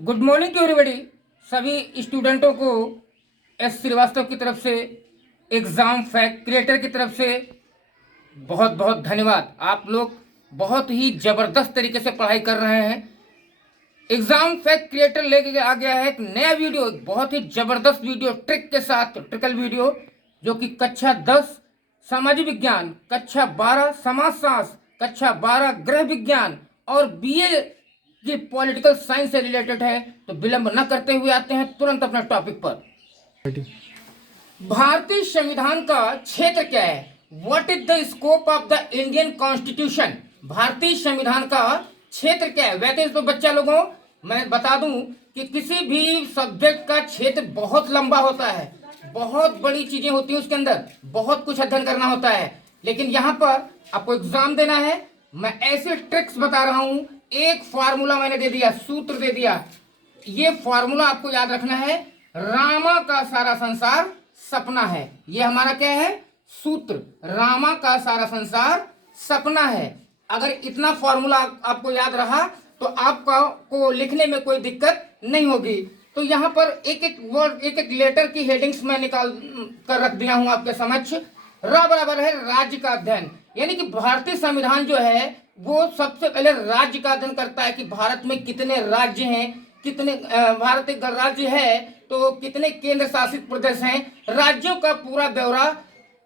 Good morning to everybody. सभी स्टूडेंटों को S Srivastava की तरफ से, एग्ज़ाम फैक्ट क्रिएटर की तरफ से बहुत बहुत धन्यवाद। आप लोग बहुत ही ज़बरदस्त तरीके से पढ़ाई कर रहे हैं। एग्ज़ाम फैक्ट क्रिएटर लेके आ गया है एक नया वीडियो, एक बहुत ही ज़बरदस्त वीडियो ट्रिक के साथ, ट्रिकल वीडियो, जो कि कक्षा 10 सामाजिक विज्ञान, कक्षा 12 समाजशास्त्र, कक्षा 12 गृह विज्ञान और बीए की पॉलिटिकल साइंस से रिलेटेड है। तो विलंब न करते हुए आते हैं तुरंत अपने टॉपिक पर। भारतीय संविधान का क्षेत्र क्या है? What is the scope of the Indian constitution? भारतीय संविधान का क्षेत्र क्या है? वैसे तो बच्चा लोगों मैं बता दूं कि किसी भी सब्जेक्ट का क्षेत्र बहुत लंबा होता है, बहुत बड़ी चीजें होती है उसके अंदर, बहुत कुछ अध्ययन करना होता है। लेकिन यहाँ पर आपको एग्जाम देना है, मैं ऐसे ट्रिक्स बता रहा हूं। एक फार्मूला मैंने दे दिया, सूत्र दे दिया। ये फार्मूला आपको याद रखना है। रामा का सारा संसार सपना है, ये हमारा क्या है? सूत्र। रामा का सारा संसार सपना है। अगर इतना फॉर्मूला आपको याद रहा तो आपका को लिखने में कोई दिक्कत नहीं होगी। तो यहाँ पर एक एक वर्ड, एक एक लेटर की हेडिंग्स मैं निकाल कर रख दिया हूं आपके समक्ष। र बराबर है राज्य का अध्ययन, यानी कि भारतीय संविधान जो है वो सबसे पहले राज्य का अध्ययन करता है कि भारत में कितने राज्य हैं, कितने भारत एक गणराज्य है तो कितने केंद्र शासित प्रदेश हैं, राज्यों का पूरा ब्यौरा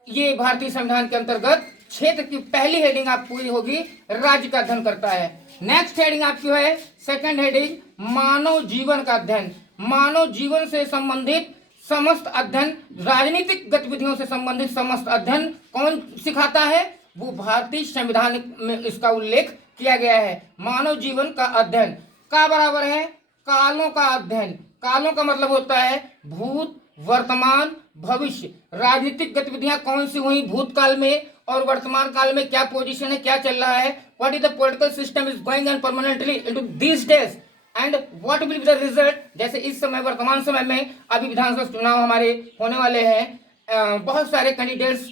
ये भारतीय संविधान के अंतर्गत क्षेत्र की पहली हेडिंग आपकी होगी, राज्य का अध्ययन करता है। नेक्स्ट हेडिंग आपकी है सेकंड हेडिंग, मानव जीवन का अध्ययन। मानव जीवन से संबंधित समस्त अध्ययन, राजनीतिक गतिविधियों से संबंधित समस्त अध्ययन कौन सिखाता है? वो भारतीय संविधान में इसका उल्लेख किया गया है, मानव जीवन का अध्ययन। का बराबर है कालों का अध्ययन। कालों का मतलब होता है भूत, वर्तमान, भविष्य। राजनीतिक गतिविधियां कौन सी हुई भूतकाल में और वर्तमान काल में, क्या पोजीशन है, क्या चल रहा है, what is the political system is going on permanently into this days and what will be the result. जैसे इस समय, वर्तमान समय में अभी विधानसभा चुनाव हमारे होने वाले हैं। बहुत सारे कैंडिडेट्स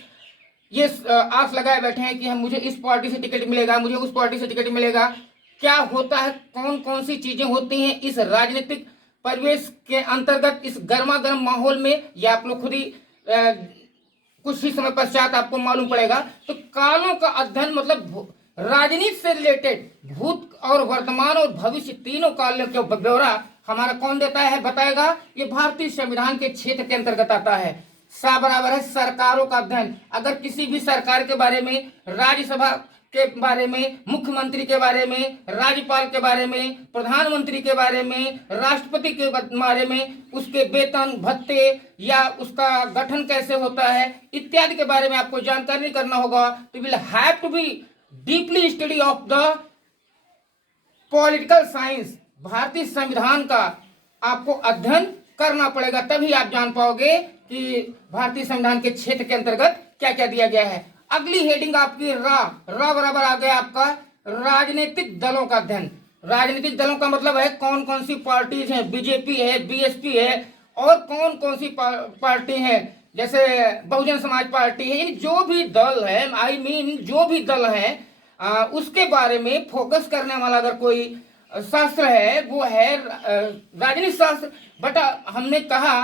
ये आस लगाए बैठे हैं कि हम मुझे इस पार्टी से टिकट मिलेगा, मुझे उस पार्टी से टिकट मिलेगा। क्या होता है, कौन कौन सी चीजें होती हैं इस राजनीतिक परिवेश के अंतर्गत, इस गर्मा गर्म माहौल में, ये आप लोग खुद ही कुछ ही समय पश्चात आपको मालूम पड़ेगा। तो कालों का अध्ययन मतलब राजनीति से रिलेटेड भूत और वर्तमान और भविष्य तीनों कालों के ब्यौरा हमारा कौन देता है, बताएगा? ये भारतीय संविधान के क्षेत्र के अंतर्गत आता है। सा बराबर है सरकारों का अध्ययन। अगर किसी भी सरकार के बारे में, राज्यसभा के बारे में, मुख्यमंत्री के बारे में, राज्यपाल के बारे में, प्रधानमंत्री के बारे में, राष्ट्रपति के बारे में, उसके वेतन भत्ते या उसका गठन कैसे होता है इत्यादि के बारे में आपको जानकारी करना होगा, तो will have to be deeply study of the political science. भारतीय संविधान का आपको अध्ययन करना पड़ेगा, तभी आप जान पाओगे कि भारतीय संविधान के क्षेत्र के अंतर्गत क्या क्या दिया गया है। अगली हेडिंग आपकी रा बराबर आ गया आपका राजनीतिक दलों का अध्ययन। राजनीतिक दलों का मतलब है कौन कौन सी पार्टीज हैं, बीजेपी है, बीएसपी है और कौन कौन सी पार्टी है, जैसे बहुजन समाज पार्टी है। जो भी दल है, आई मीन जो भी दल है उसके बारे में फोकस करने वाला अगर कोई शास्त्र है वो है राजनीतिक शास्त्र। बट हमने कहा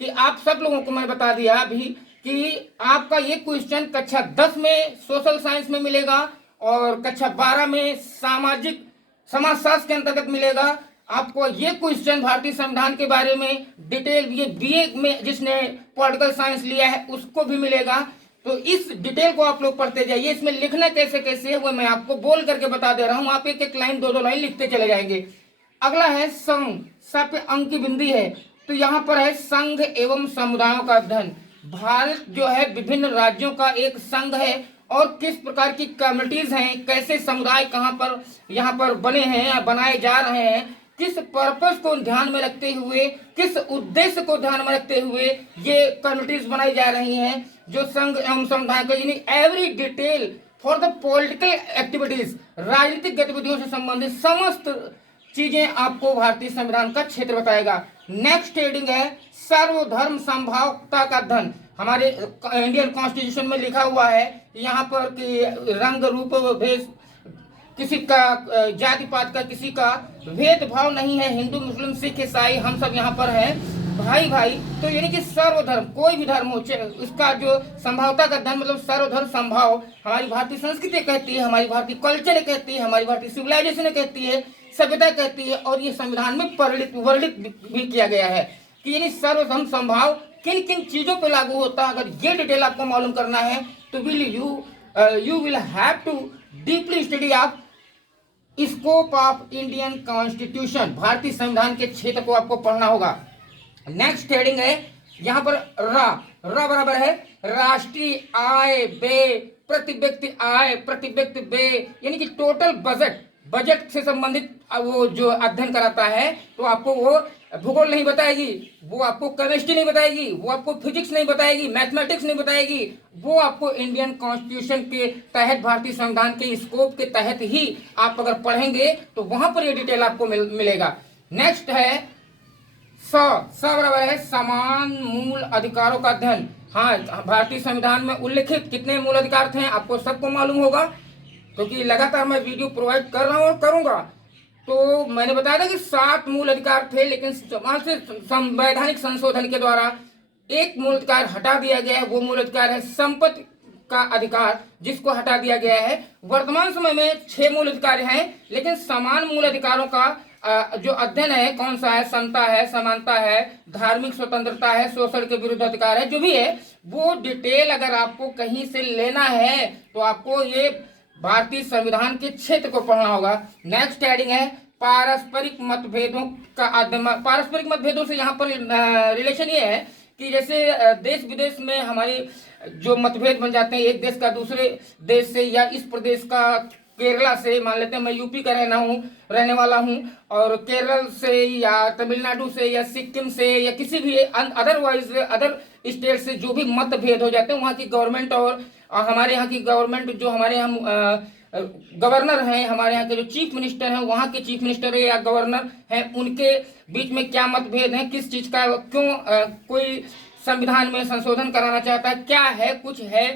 कि आप सब लोगों को मैं बता दिया अभी कि आपका ये क्वेश्चन कक्षा 10 में सोशल साइंस में मिलेगा और कक्षा 12 में सामाजिक समाजशास्त्र के अंतर्गत मिलेगा। आपको ये क्वेश्चन भारतीय संविधान के बारे में डिटेल, ये बीए में जिसने पॉलिटिकल साइंस लिया है उसको भी मिलेगा। तो इस डिटेल को आप लोग पढ़ते जाइए। इसमें लिखना कैसे कैसे है वो मैं आपको बोल करके बता दे रहा हूं, आप एक एक लाइन, दो दो लाइन लिखते चले जाएंगे। अगला है संघ, स पे अंक की बिंदी है, तो यहाँ पर है संघ एवं समुदायों का अध्ययन। भारत जो है विभिन्न राज्यों का एक संघ है और किस प्रकार की कम्युनिटीज हैं, कैसे समुदाय कहाँ पर यहाँ पर बने हैं या बनाए जा रहे हैं, किस पर्पस को ध्यान में रखते हुए, किस उद्देश्य को ध्यान में रखते हुए ये कम्युनिटीज बनाई जा रही हैं, जो संघ एवं समुदाय का, यानी every detail for the political activities, राजनीतिक गतिविधियों से संबंधित समस्त चीजें आपको भारतीय संविधान का क्षेत्र बताएगा। नेक्स्ट हेडिंग है सर्वधर्म संभावता का अध्ययन। हमारे इंडियन कॉन्स्टिट्यूशन में लिखा हुआ है यहाँ पर कि रंग रूप भेष किसी का जाति पात का, किसी का भेदभाव नहीं है। हिंदू मुस्लिम सिख ईसाई हम सब यहाँ पर हैं भाई भाई। तो यानी कि सर्वधर्म, कोई भी धर्म हो, इसका जो संभावता का धर्म मतलब सर्वधर्म संभाव हमारी भारतीय संस्कृति कहती है, हमारी भारतीय कल्चर कहती है, हमारी भारतीय सिविलाइजेशन कहती है, सभ्यता कहती है, और ये संविधान में वर्णित भी किया गया है कि यानी सर्वधर्म संभाव किन किन चीजों पर लागू होता है। अगर ये डिटेल आपको मालूम करना है तो you will have to deeply study of scope of Indian constitution. भारतीय संविधान के क्षेत्र को आपको पढ़ना होगा। नेक्स्ट हेडिंग है यहाँ पर रा बराबर है राष्ट्रीय आय व्यय, प्रति व्यक्ति आय, प्रति व्यक्ति व्यय, यानी कि टोटल बजट से संबंधित वो जो अध्ययन कराता है। तो आपको वो भूगोल नहीं बताएगी, वो आपको केमिस्ट्री नहीं बताएगी, वो आपको फिजिक्स नहीं बताएगी, मैथमेटिक्स नहीं बताएगी, वो आपको इंडियन कॉन्स्टिट्यूशन के तहत, भारतीय संविधान के स्कोप के तहत ही आप अगर पढ़ेंगे तो वहां पर ये डिटेल आपको मिलेगा। नेक्स्ट है स बराबर है समान मूल अधिकारों का अध्ययन। हाँ, भारतीय संविधान में उल्लिखित कितने मूल अधिकार थे आपको सबको मालूम होगा, क्योंकि लगातार मैं वीडियो प्रोवाइड कर रहा हूँ और करूंगा। तो मैंने बताया था कि 7 मूल अधिकार थे, लेकिन वहां से संवैधानिक संशोधन के द्वारा एक मूल अधिकार हटा दिया गया है। वो मूल अधिकार है संपत्ति का अधिकार, जिसको हटा दिया गया है। वर्तमान समय में 6 मूल अधिकार हैं, लेकिन समान मूल अधिकारों का जो अध्ययन है कौन सा है, समता है, समानता है, धार्मिक स्वतंत्रता है, शोषण के विरुद्ध अधिकार है, जो भी है वो डिटेल अगर आपको कहीं से लेना है तो आपको ये भारतीय संविधान के क्षेत्र को पढ़ना होगा। नेक्स्ट हेडिंग है पारस्परिक मतभेदों का अध्ययन। पारस्परिक मतभेदों से यहाँ पर रिलेशन ये है कि जैसे देश विदेश में हमारी जो मतभेद बन जाते हैं, एक देश का दूसरे देश से, या इस प्रदेश का केरला से, मान लेते हैं मैं यूपी का रहने वाला हूँ, और केरल से या तमिलनाडु से या सिक्किम से या किसी भी अदरवाइज अदर स्टेट से जो भी मतभेद हो जाते हैं, वहाँ की गवर्नमेंट और हमारे यहाँ की गवर्नमेंट, जो हमारे यहाँ गवर्नर हैं, हमारे यहाँ के जो चीफ मिनिस्टर हैं, वहाँ के चीफ मिनिस्टर या गवर्नर हैं, उनके बीच में क्या मतभेद है, किस चीज़ का, क्यों कोई संविधान में संशोधन कराना चाहता है, क्या है, कुछ है,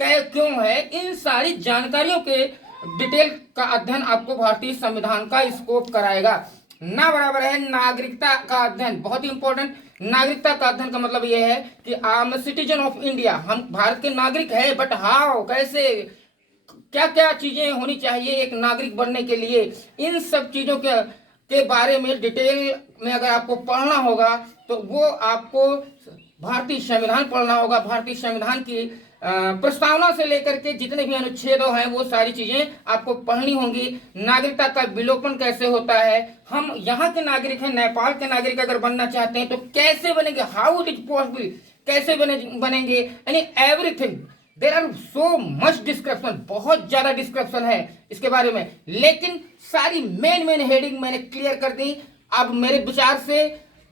क्यों है, इन सारी जानकारियों के डिटेल का अध्ययन आपको भारतीय संविधान का स्कोप कराएगा। ना बराबर है नागरिकता का अध्ययन, बहुत ही इंपॉर्टेंट। नागरिकता का अध्ययन का मतलब यह है कि I am citizen of India, हम भारत के नागरिक है, बट हाउ, कैसे, क्या क्या चीजें होनी चाहिए एक नागरिक बनने के लिए, इन सब चीजों के बारे में डिटेल में अगर आपको पढ़ना होगा तो वो आपको भारतीय संविधान पढ़ना होगा। भारतीय संविधान की प्रस्तावना से लेकर के जितने भी अनुच्छेद हैं वो सारी चीजें आपको पढ़नी होंगी। नागरिकता का विलोपन कैसे होता है, हम यहाँ के नागरिक हैं, नेपाल के नागरिक अगर बनना चाहते हैं तो कैसे बनेंगे, हाउ इट इज पॉसिबल, कैसे बनेंगे, यानी everything. There are so much description, बहुत ज्यादा डिस्क्रिप्शन है इसके बारे में, लेकिन सारी मेन हेडिंग मैंने क्लियर कर दी। अब मेरे विचार से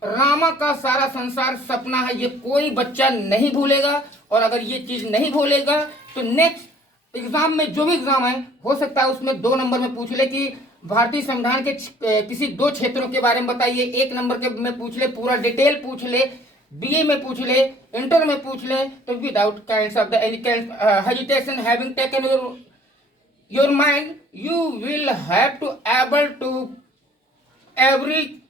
रामा का सारा संसार सपना है, ये कोई बच्चा नहीं भूलेगा, और अगर ये चीज नहीं भूलेगा तो नेक्स्ट एग्जाम में, जो भी एग्जाम है, हो सकता है उसमें 2 नंबर में पूछ ले कि भारतीय संविधान के किसी 2 क्षेत्रों के बारे में बताइए, 1 नंबर के में पूछ ले, पूरा डिटेल पूछ ले, बीए में पूछ ले, इंटर में पूछ ले, तो without kind of the any kind hesitation, having taken your mind, you will have to able to every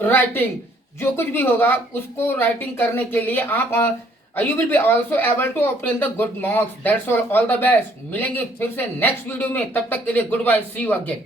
writing, जो कुछ भी होगा उसको राइटिंग करने के लिए आप you will be also able to obtain the good marks. That's all the best. मिलेंगे फिर से नेक्स्ट वीडियो में, तब तक के लिए good bye, see you again.